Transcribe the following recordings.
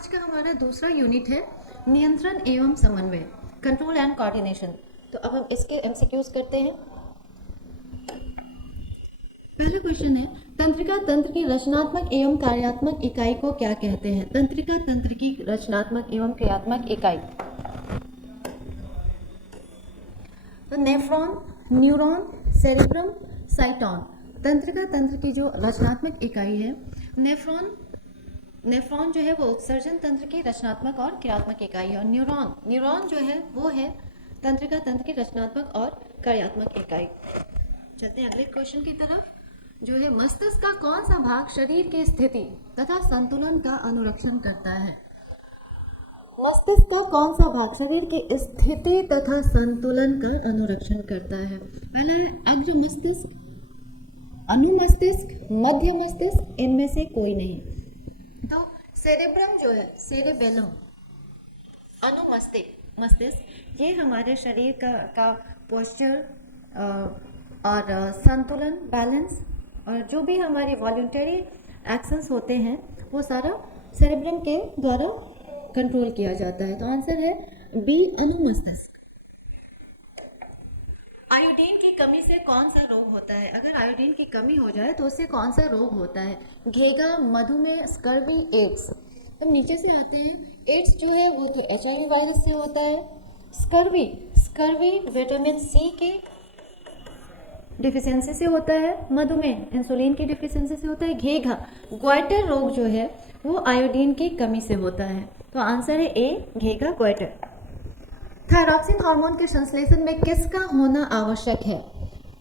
आज का हमारा दूसरा यूनिट है नियंत्रण एवं समन्वय, कंट्रोल एंड कोऑर्डिनेशन। तो अब हम इसके एमसीक्यूज करते हैं। पहला क्वेश्चन है, तंत्रिका तंत्र की रचनात्मक एवं कार्यात्मक इकाई को क्या कहते हैं? तंत्रिका तंत्र की रचनात्मक एवं क्रियात्मक इकाई, तो नेफ्रॉन, न्यूरॉन, सेरेब्रम, साइटोन। तंत्रिका तंत्र की जो रचनात्मक इकाई है नेफ्रॉन जो है वो उत्सर्जन तंत्र की रचनात्मक और क्रियात्मक इकाई है, और न्यूरॉन जो है वो है तंत्रिका तंत्र की रचनात्मक और कार्यात्मक इकाई। चलते हैं अगले क्वेश्चन की तरफ, जो है मस्तिष्क का कौन सा भाग शरीर की स्थिति तथा संतुलन का अनुरक्षण करता है? मस्तिष्क का कौन सा भाग शरीर की स्थिति तथा संतुलन का अनुरक्षण करता है? पहला है अग्र मस्तिष्क, अनुमस्तिष्क, मध्य मस्तिष्क, इनमें से कोई नहीं। तो सेरेब्रम जो है, सेरेबेलम, अनुमस्तिष्क, ये हमारे शरीर का पोस्चर और संतुलन, बैलेंस और जो भी हमारे वॉलंटरी एक्शंस होते हैं वो सारा सेरेब्रम के द्वारा कंट्रोल किया जाता है। तो आंसर है बी, अनुमस्तिष्क। आयोडीन की कमी से कौन सा रोग होता है? अगर आयोडीन की कमी हो जाए तो उससे कौन सा रोग होता है? घेगा, मधुमेह, स्कर्वी, एड्स। तो नीचे से आते हैं, एड्स जो है वो तो HIV वायरस से होता है। स्कर्वी विटामिन सी की डिफिशियंसी से होता है। मधुमेह इंसुलिन की डिफिशियंसी से होता है। घेगा, ग्वाइटर रोग जो है वो आयोडीन की कमी से होता है। तो आंसर है ए, घेगा ग्वाइटर। थायरॉक्सिन हार्मोन के संश्लेषण में किसका होना आवश्यक है?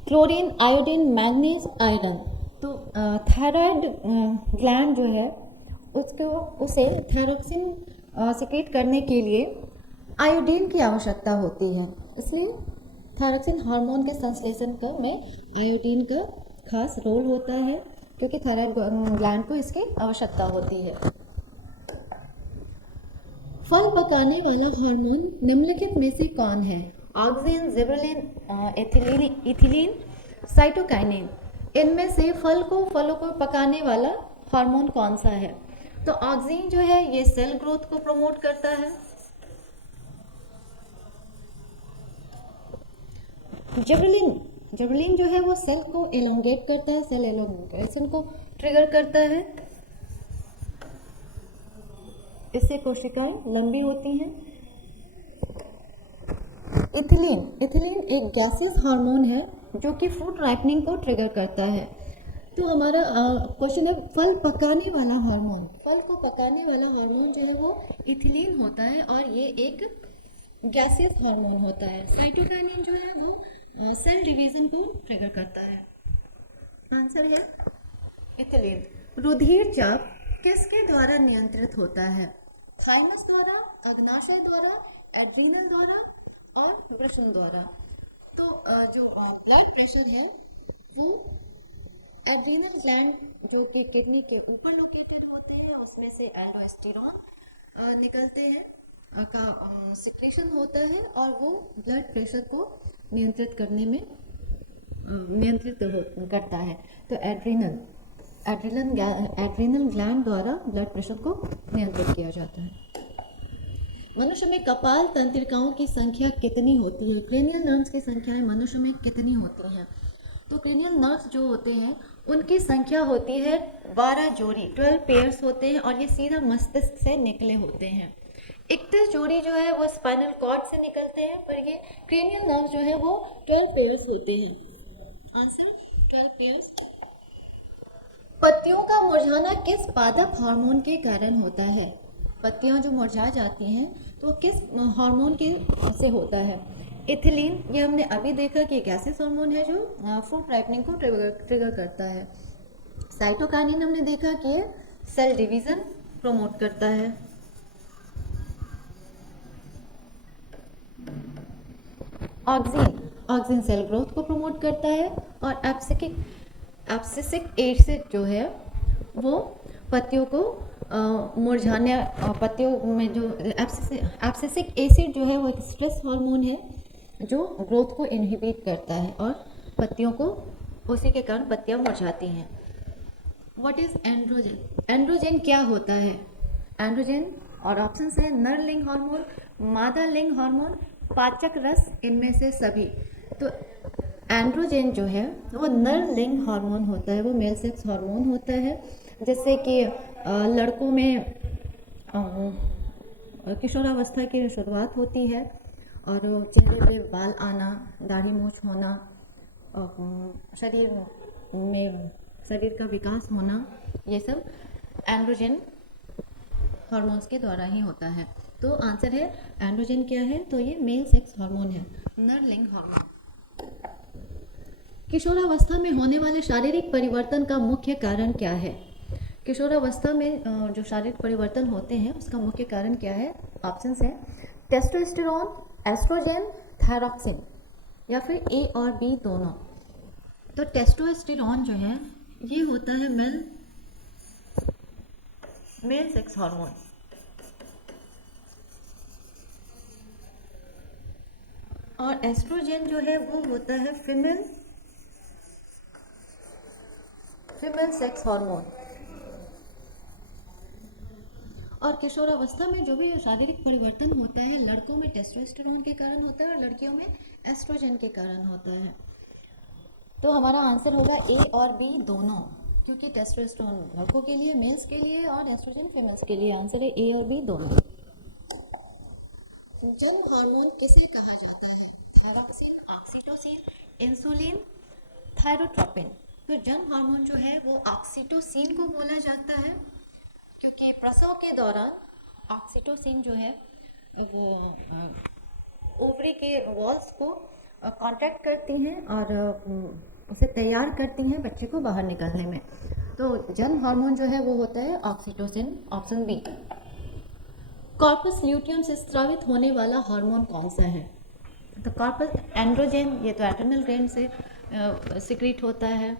Chlorine, iodine, manganese, iron. तो थायराइड ग्लैंड जो है उसे थायरॉक्सिन सिक्रेट करने के लिए आयोडीन की आवश्यकता होती है, इसलिए थायरॉक्सिन हार्मोन के संश्लेषण में आयोडीन का खास रोल होता है, क्योंकि थायराइड ग्लैंड को इसकी आवश्यकता होती है। फल पकाने वाला हार्मोन निम्नलिखित में से कौन है? Auxin, gibberellin, ethylene, cytokinin. इनमें से फलों को पकाने वाला हार्मोन कौन सा है? तो ऑक्सिन जो है ये सेल ग्रोथ को प्रमोट करता है। जिबरेलिन जो है वो सेल को एलोंगेट करता है, सेल एलोंगेशन को ट्रिगर करता है, इससे कोशिकाएं लंबी होती हैं। इथिलीन एक गैसियस हार्मोन है जो कि फ्रूट राइपनिंग को ट्रिगर करता है। तो हमारा क्वेश्चन है फल को पकाने वाला हार्मोन जो है वो इथिलीन होता है, और ये एक गैसियस हार्मोन होता है। साइटोकाइनिन जो है वो सेल डिवीजन को ट्रिगर करता है। आंसर है इथिलीन। रुधिर चाप किसके द्वारा नियंत्रित होता है? थाइमस द्वारा, अग्नाशय द्वारा, एड्रीनल द्वारा और वृषण द्वारा। तो जो ब्लड प्रेशर है वो एड्रीनल ग्लैंड जो कि किडनी के ऊपर लोकेटेड होते हैं, उसमें से एल्डोस्टेरॉन निकलते हैं का सिक्रेशन होता है, और वो ब्लड प्रेशर को नियंत्रित करता है। तो एड्रीनल ग्लैंड द्वारा ब्लड प्रेशर को नियंत्रित किया जाता है। मनुष्य में कपाल तंत्रिकाओं की संख्या कितनी होती है? क्रेनियल नर्व्स की संख्याएं मनुष्य में कितनी होती हैं? तो क्रेनियल नर्व्स जो होते हैं उनकी संख्या होती है 12 जोड़ी, 12 पेयर्स होते हैं, और ये सीधा मस्तिष्क से निकले होते हैं। 31 जोड़ी जो है वो स्पाइनल कॉर्ड से निकलते हैं, पर ये क्रेनियल नर्व्स जो है वो 12 पेयर्स होते हैं। Answer 12 pairs. पत्तियों का मुरझाना किस पादप हार्मोन के कारण होता है? पत्तियां जो मुरझा जाती हैं तो किस हार्मोन के से होता है? इथिलीन, ये हमने अभी देखा कि गैसियस हार्मोन है जो फ्रूट राइपनिंग को ट्रिगर करता है। साइटोकाइनिन हमने देखा कि सेल डिवीजन प्रमोट करता है। ऑक्सिन सेल ग्रोथ को प्रमोट करता है, और एब्सिसिक एसिड जो है वो पत्तियों को मुरझाने, पत्तियों में जो एब्सिसिक एसिड जो है वो एक स्ट्रेस हार्मोन है जो ग्रोथ को इनहिबिट करता है, और पत्तियों को उसी के कारण पत्तियां मुरझाती हैं। What is androgen? एंड्रोजन क्या होता है? एंड्रोजन और ऑप्शन है नर लिंग हार्मोन, मादा लिंग हार्मोन, पाचक रस, इनमें से सभी। तो एंड्रोजन जो है वो नर लिंग हार्मोन होता है, वो मेल सेक्स हार्मोन होता है, जैसे कि लड़कों में किशोरावस्था की शुरुआत होती है और चेहरे पे बाल आना, दाढ़ी मूछ होना, शरीर में शरीर का विकास होना, ये सब एंड्रोजन हार्मोन्स के द्वारा ही होता है। तो आंसर है एंड्रोजन क्या है, तो ये मेल सेक्स हार्मोन है, नर लिंग हार्मोन। किशोरावस्था में होने वाले शारीरिक परिवर्तन का मुख्य कारण क्या है? किशोरावस्था में जो शारीरिक परिवर्तन होते हैं उसका मुख्य कारण क्या है? ऑप्शन है टेस्टोस्टेरोन, एस्ट्रोजन, थायरॉक्सिन, या फिर ए और बी दोनों। तो टेस्टोस्टेरोन जो है ये होता है मेल सेक्स हार्मोन, और एस्ट्रोजन जो है वो होता है फीमेल सेक्स हार्मोन। और किशोरावस्था में जो भी शारीरिक परिवर्तन होता है लड़कों में टेस्टोस्टेरोन के कारण होता है और लड़कियों में एस्ट्रोजन के कारण होता है। तो हमारा आंसर होगा ए और बी दोनों, क्योंकि टेस्टोस्टेरोन लड़कों के लिए, मेल्स के लिए, और एस्ट्रोजन फीमेल्स के लिए। आंसर है ए और बी दोनों। जन्म हार्मोन किसे कहा जाता है? Thyroxine, oxytocin, insulin, thyrotropin. तो जन्म हार्मोन जो है वो ऑक्सीटोसिन को बोला जाता है, क्योंकि प्रसव के दौरान ऑक्सीटोसिन जो है वो ओवरी के वॉल्स को कॉन्ट्रैक्ट करती हैं और उसे तैयार करती हैं बच्चे को बाहर निकलने में। तो जन्म हार्मोन जो है वो होता है oxytocin, option B. Corpus luteum से स्रावित होने वाला हार्मोन कौन सा है? तो कॉर्पस एंड्रोजन, ये तो एड्रेनल ग्लैंड से सिक्रीट होता है।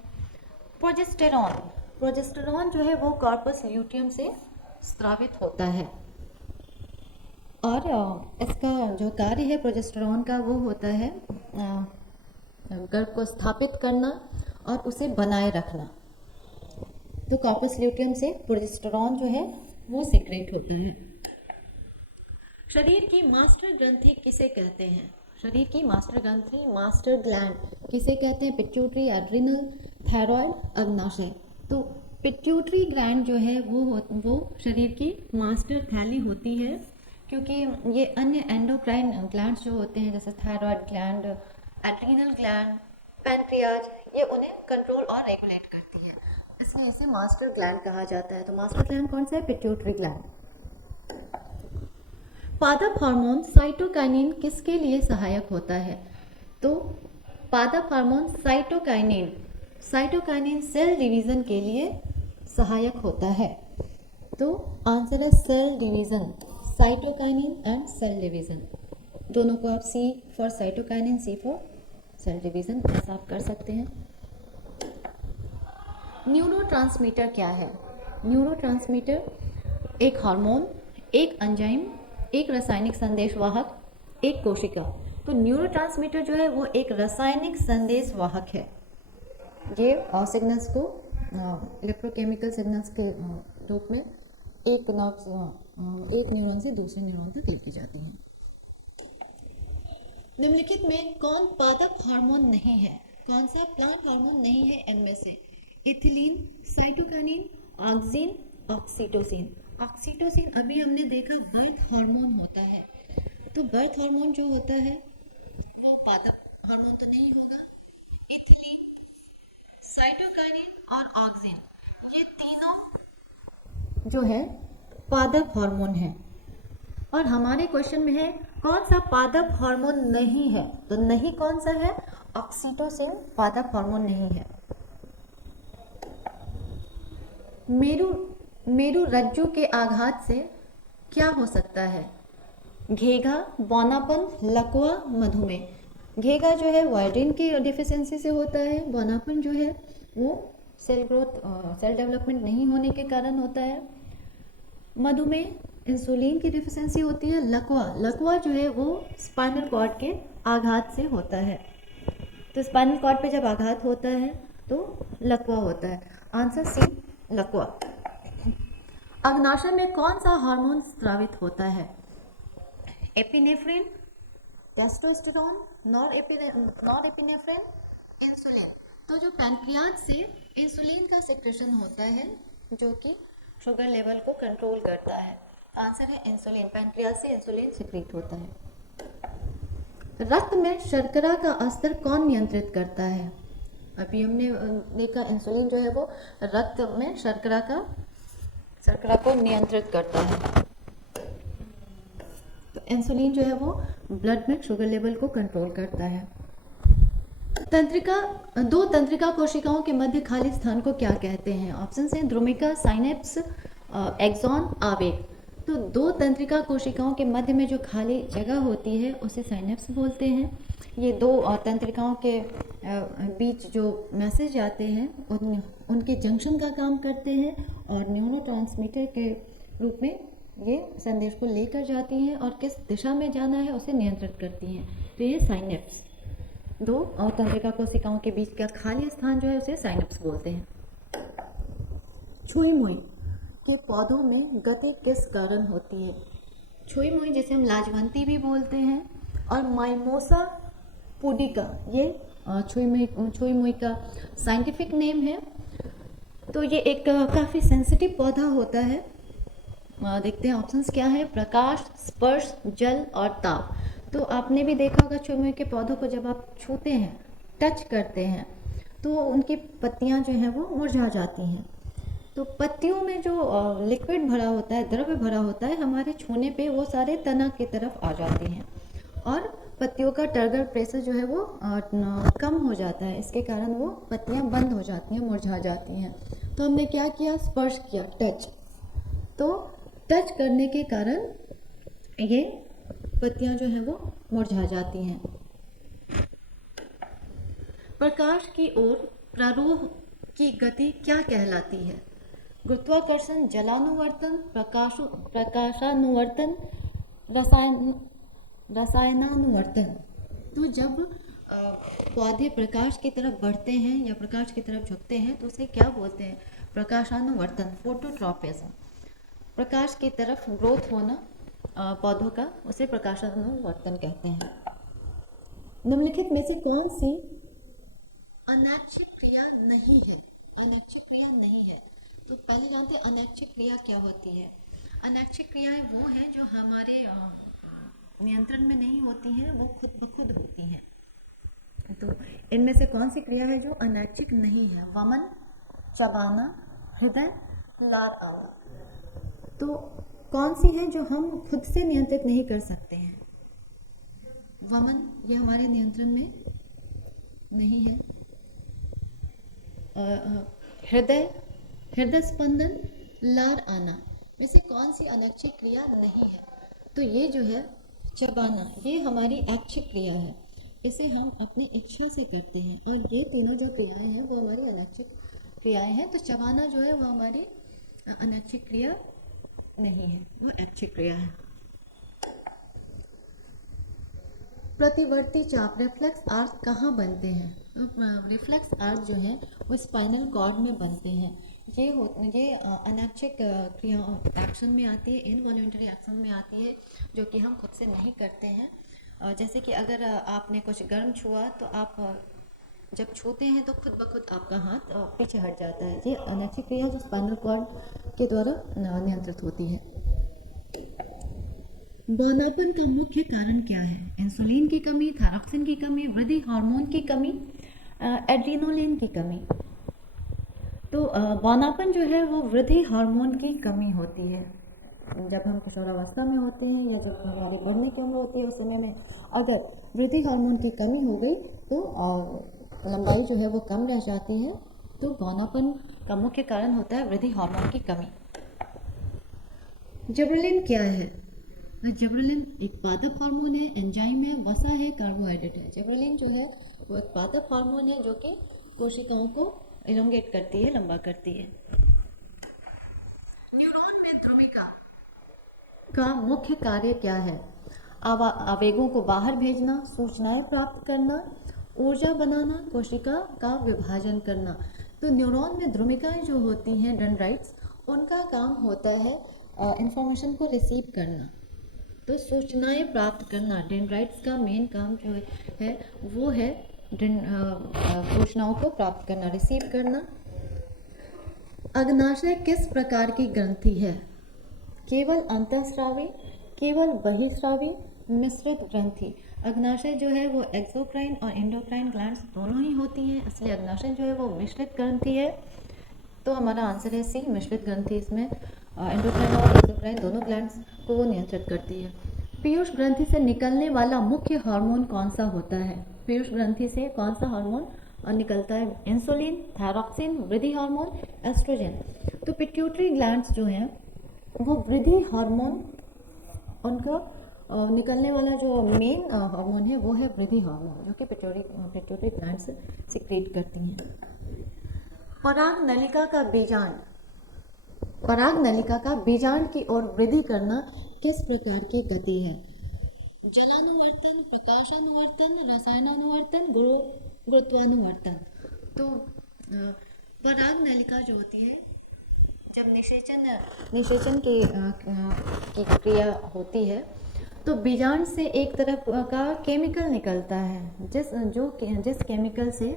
प्रोजेस्टेरॉन जो है वो कॉर्पस ल्यूटियम से स्रावित होता है, और इसका जो कार्य है प्रोजेस्टेरॉन का वो होता है गर्भ को स्थापित करना और उसे बनाए रखना। तो कॉर्पस ल्यूटियम से प्रोजेस्टेरॉन जो है वो सिक्रेट होता है। शरीर की मास्टर ग्रंथि किसे कहते हैं? शरीर की मास्टर ग्रंथि, मास्टर ग्लैंड किसे कहते हैं? पिट्यूटरी, एड्रिनल, थायराइड, अग्नाशय। तो पिट्यूटरी ग्लैंड जो है वो शरीर की मास्टर थैली होती है, क्योंकि ये अन्य एंडोक्राइन ग्लैंड्स जो होते हैं जैसे thyroid gland, adrenal gland, pancreas, ये उन्हें कंट्रोल और रेगुलेट करती है, इसलिए इसे मास्टर ग्लैंड कहा जाता है। तो मास्टर ग्लैंड कौन सा है? Pituitary gland. पादप हार्मोन साइटोकाइनिन किसके लिए सहायक होता है? तो पादप हार्मोन साइटोकाइनिन सेल डिवीजन के लिए सहायक होता है। तो आंसर है cell division, cytokinin and cell division. दोनों को आप C for cytokinin, C for cell division ऐसा आप कर सकते हैं। न्यूरोट्रांसमीटर क्या है? न्यूरोट्रांसमीटर एक हार्मोन, एक एंजाइम, एक रासायनिक संदेशवाहक, एक कोशिका। तो न्यूरोट्रांसमीटर जो है वो एक रासायनिक संदेशवाहक है। ये सिग्नल्स को इलेक्ट्रोकेमिकल सिग्नल्स के रूप में एक न्यूरॉन से दूसरे न्यूरॉन तक लेके जाती हैं। निम्नलिखित में कौन पादप हार्मोन नहीं है? कौन सा प्लांट हार्मोन नहीं है इनमें से? Ethylene, cytokinin, auxin, oxytocin. Oxytocin अभी हमने देखा बर्थ हार्मोन होता है, तो बर्थ हार्मोन जो होता है वो पादप हार्मोन तो नहीं होगा। इथिलीन, साइटोकाइनिन और ऑक्सिन, ये तीनों जो है पादप हार्मोन है। और हमारे क्वेश्चन में है कौन सा पादप हार्मोन नहीं है? तो नहीं कौन सा है? ऑक्सीटोसिन पादप हार्मोन नहीं है। मेरु रज्जु के आघात से क्या हो सकता है? घेघा, बौनापन, लकवा, मधुमेह। घेघा जो है वायरिन की डिफिशियंसी से होता है, बौनापन जो है वो सेल डेवलपमेंट नहीं होने के कारण होता है, मधुमेह इंसुलिन की डिफिशियंसी होती है, लकवा जो है वो स्पाइनल कॉर्ड के आघात से होता है। तो स्पाइनल कॉर्ड पे जब आघात होता है तो लकवा होता है। आंसर सी, लकवा। अग्नाशय में कौन सा हार्मोन स्रावित होता है? Epinephrine, testosterone, norepinephrine, insulin. तो जो पैनक्रियाज से इंसुलिन का सेक्रेशन होता है जो कि शुगर लेवल को कंट्रोल करता है। आंसर है इंसुलिन। पैनक्रियाज से इंसुलिन सिक्रीट होता है। रक्त में शर्करा का स्तर कौन नियंत्रित करता है? अभी हमने देखा इंसुलिन जो है वो रक्त में शर्करा को नियंत्रित करता है। तो इंसुलिन जो है वो ब्लड में शुगर लेवल को कंट्रोल करता है। दो तंत्रिका कोशिकाओं के मध्य खाली स्थान को क्या कहते हैं? ऑप्शन हैं ध्रुमिका, साइनेप्स, एक्सॉन, आवेग। तो दो तंत्रिका कोशिकाओं के मध्य में जो खाली जगह होती है उसे साइनेप्स बोलते हैं। ये दो तंत्रिकाओं के बीच जो मैसेज आते हैं उनके जंक्शन का काम करते हैं और न्यूरोट्रांसमीटर के रूप में ये संदेश को लेकर जाती हैं और किस दिशा में जाना है उसे नियंत्रित करती हैं। तो ये साइनेप्स। दो और तंत्रिका कोशिकाओं के बीच का खाली स्थान जो है उसे साइनेप्स बोलते हैं। छुई मुई के पौधों में गति किस कारण होती है? छुई मुई जिसे हम लाजवंती भी बोलते हैं और माइमोसा पुडिका ये छुई मुई का साइंटिफिक नेम है। तो ये एक काफ़ी सेंसिटिव पौधा होता है। देखते हैं ऑप्शंस क्या है। प्रकाश, स्पर्श, जल और ताप। तो आपने भी देखा होगा छुई मुई के पौधों को जब आप छूते हैं, टच करते हैं, तो उनकी पत्तियां जो हैं वो मुरझा जाती हैं। तो पत्तियों में जो लिक्विड भरा होता है, द्रव्य भरा होता है, हमारे छूने पे वो सारे तना की तरफ आ जाते हैं और पत्तियों का टर्गर प्रेशर जो है वो कम हो जाता है। इसके कारण वो पत्तियां बंद हो जाती हैं, मुरझा जाती हैं। तो हमने क्या किया? स्पर्श किया, टच। तो टच करने के कारण ये पत्तियां जो है वो मुरझा जाती हैं। प्रकाश की ओर प्रारोह की गति क्या कहलाती है? गुरुत्वाकर्षण, जलानुवर्तन, प्रकाशानुवर्तन, रसायनानुवर्तन। तो जब पौधे प्रकाश की तरफ बढ़ते हैं या प्रकाश की तरफ झुकते हैं तो उसे क्या बोलते हैं? प्रकाशानुवर्तन, फोटोट्रॉपिज्म। प्रकाश की तरफ ग्रोथ होना पौधों का, उसे प्रकाशानुवर्तन कहते हैं। निम्नलिखित में से कौन सी अनैच्छिक क्रिया नहीं है? अनैच्छिक क्रिया नहीं है। तो पहले जानते हैं अनैच्छिक क्रिया क्या होती है। अनैच्छिक क्रियाएं वो हैं जो हमारे नियंत्रण में नहीं होती हैं, वो खुद ब खुद होती हैं। तो इनमें से कौन सी क्रिया है जो अनैच्छिक नहीं है? वमन, चबाना, हृदय, लार आना। तो कौन सी है जो हम खुद से नियंत्रित नहीं कर सकते हैं? वमन, ये हमारे नियंत्रण में नहीं है। हृदय स्पंदन, लार आना, वैसे कौन सी अनैच्छिक क्रिया नहीं है? तो ये जो है चबाना, ये हमारी ऐच्छिक क्रिया है। इसे हम अपनी इच्छा से करते हैं और ये तीनों जो क्रियाएं हैं वो हमारी अनैच्छिक क्रियाएं हैं। तो चबाना जो है वो हमारी अनैच्छिक क्रिया नहीं है, वो ऐच्छिक क्रिया है। प्रतिवर्ती चाप, रिफ्लेक्स आर्च कहाँ बनते हैं? रिफ्लेक्स आर्च जो है वो स्पाइनल कॉर्ड में बनते हैं। ये अनैच्छिक क्रिया एक्शन में आती है, इनवॉल्यूंटरी एक्शन में आती है, जो कि हम खुद से नहीं करते हैं। जैसे कि अगर आपने कुछ गर्म छुआ तो आप जब छूते हैं तो खुद ब खुद आपका हाथ पीछे हट जाता है। ये अनैच्छिक क्रिया जो स्पाइनल कॉर्ड के द्वारा नियंत्रित होती है। बौनापन का मुख्य कारण क्या है? इंसुलिन की कमी, थायरॉक्सिन की कमी, वृद्धि हार्मोन की कमी, एड्रेनलिन की कमी। तो बौनापन जो है वो वृद्धि हार्मोन की कमी होती है। जब हम किशोरावस्था में होते हैं या जब हमारी बढ़ने की उम्र होती है उस समय में अगर वृद्धि हार्मोन की कमी हो गई तो लंबाई जो है वो कम रह जाती है। तो बौनापन का मुख्य कारण होता है वृद्धि हार्मोन की कमी। जिबरेलिन क्या है? जिबरेलिन एक पादप हार्मोन है, एंजाइम है, वसा है, कार्बोहाइड्रेट है। जिबरेलिन जो है वो एक पादप हार्मोन है जो कि कोशिकाओं को इलोंगेट करती है, लंबा करती है। न्यूरॉन में ध्रुमिका का मुख्य कार्य क्या है? आवेगों को बाहर भेजना, सूचनाएं प्राप्त करना, ऊर्जा बनाना, कोशिका का विभाजन करना। तो न्यूरॉन में ध्रुमिकाएं जो होती हैं, डेंड्राइट्स, उनका काम होता है इंफॉर्मेशन को रिसीव करना, तो सूचनाएं प्राप्त करना। डेंड्राइट्स का मेन काम जो है वो है सूचनाओं को प्राप्त करना, रिसीव करना। अग्नाशय किस प्रकार की ग्रंथि है? केवल अंतःस्रावी, केवल बहिस्रावी, मिश्रित ग्रंथि। अग्नाशय जो है वो एक्सोक्राइन और एंडोक्राइन ग्लैंड्स दोनों ही होती हैं, इसलिए अग्नाशय जो है वो मिश्रित ग्रंथि है। तो हमारा आंसर है सी, मिश्रित ग्रंथि। इसमें एंडोक्राइन और एक्सोक्राइन दोनों ग्लैंड्स को वो नियंत्रित करती है। पीयूष ग्रंथि से निकलने वाला मुख्य हार्मोन कौन सा होता है? पीयूष ग्रंथि से कौन सा हार्मोन निकलता है? इंसुलिन, थायरॉक्सिन, वृद्धि हार्मोन, एस्ट्रोजन। तो पिट्यूटरी ग्लैंड्स जो हैं वो वृद्धि हार्मोन, उनका निकलने वाला जो मेन हार्मोन है वो है वृद्धि हार्मोन, जो कि पिट्यूटरी ग्लैंड्स सिक्रेट करती हैं। पराग नलिका का बीजांड, पराग नलिका का बीजांड की ओर वृद्धि करना किस प्रकार की गति है? जलानुवर्तन, प्रकाशानुवर्तन, रसायनानुवर्तन, गुरुत्वानुवर्तन। तो पराग नलिका जो होती है, जब निषेचन की क्रिया होती है तो बीजांड से एक तरह का केमिकल निकलता है, जिस केमिकल से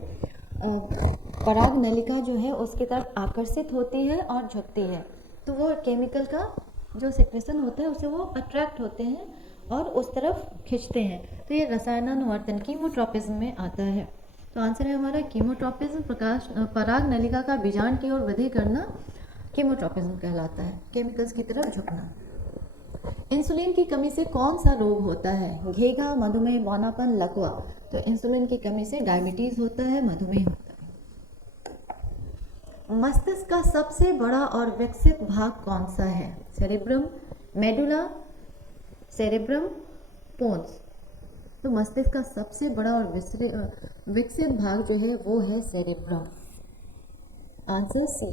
पराग नलिका जो है उसकी तरफ आकर्षित होती है और झुकती है। तो वो केमिकल का जो सिक्रेशन होता है उससे वो अट्रैक्ट होते हैं और उस तरफ खींचते हैं। तो ये रसायनानुवर्तन, कीमोट्रॉपिज्म में आता है। तो आंसर है हमारा कीमोट्रॉपिज्म। पराग नलिका का बीजांड की ओर वृद्धि करना कीमोट्रॉपिज्म कहलाता है, केमिकल्स की तरफ झुकना। इंसुलिन की कमी से कौन सा रोग होता है? घेघा, मधुमेह, बौनापन, लकवा। तो इंसुलिन की कमी से डायबिटीज होता है, मधुमेह होता है। मस्तिष्क का सबसे बड़ा और विकसित भाग कौन सा है? Cerebrum, medulla, cerebrum, pons. तो मस्तिष्क का सबसे बड़ा और विकसित भाग जो है वो है सेरेब्रम। Answer C.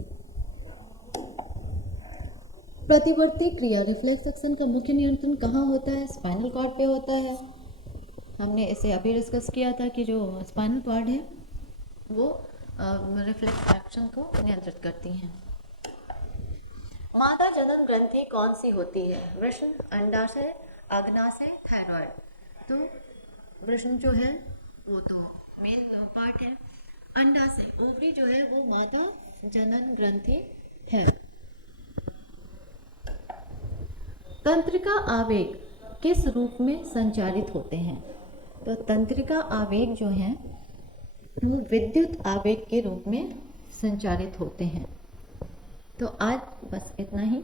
प्रतिवर्ती क्रिया, रिफ्लेक्स एक्शन का मुख्य नियंत्रण कहाँ होता है? स्पाइनल कॉर्ड पे होता है। हमने इसे अभी डिस्कस किया था कि जो स्पाइनल कॉर्ड है वो रिफ्लेक्स एक्शन को नियंत्रित करती हैं। मादा जनन ग्रंथि कौन सी होती है? वृषण, अंडाशय, अग्नाशय, थायराइड। तो वृषण जो है वो तो मेल पार्ट है। अंडाशय, ओवरी जो है वो मादा जनन ग्रंथि है। तंत्रिका आवेग किस रूप में संचारित होते हैं? तो तंत्रिका आवेग जो हैं वो विद्युत आवेग के रूप में संचारित होते हैं। तो आज बस इतना ही।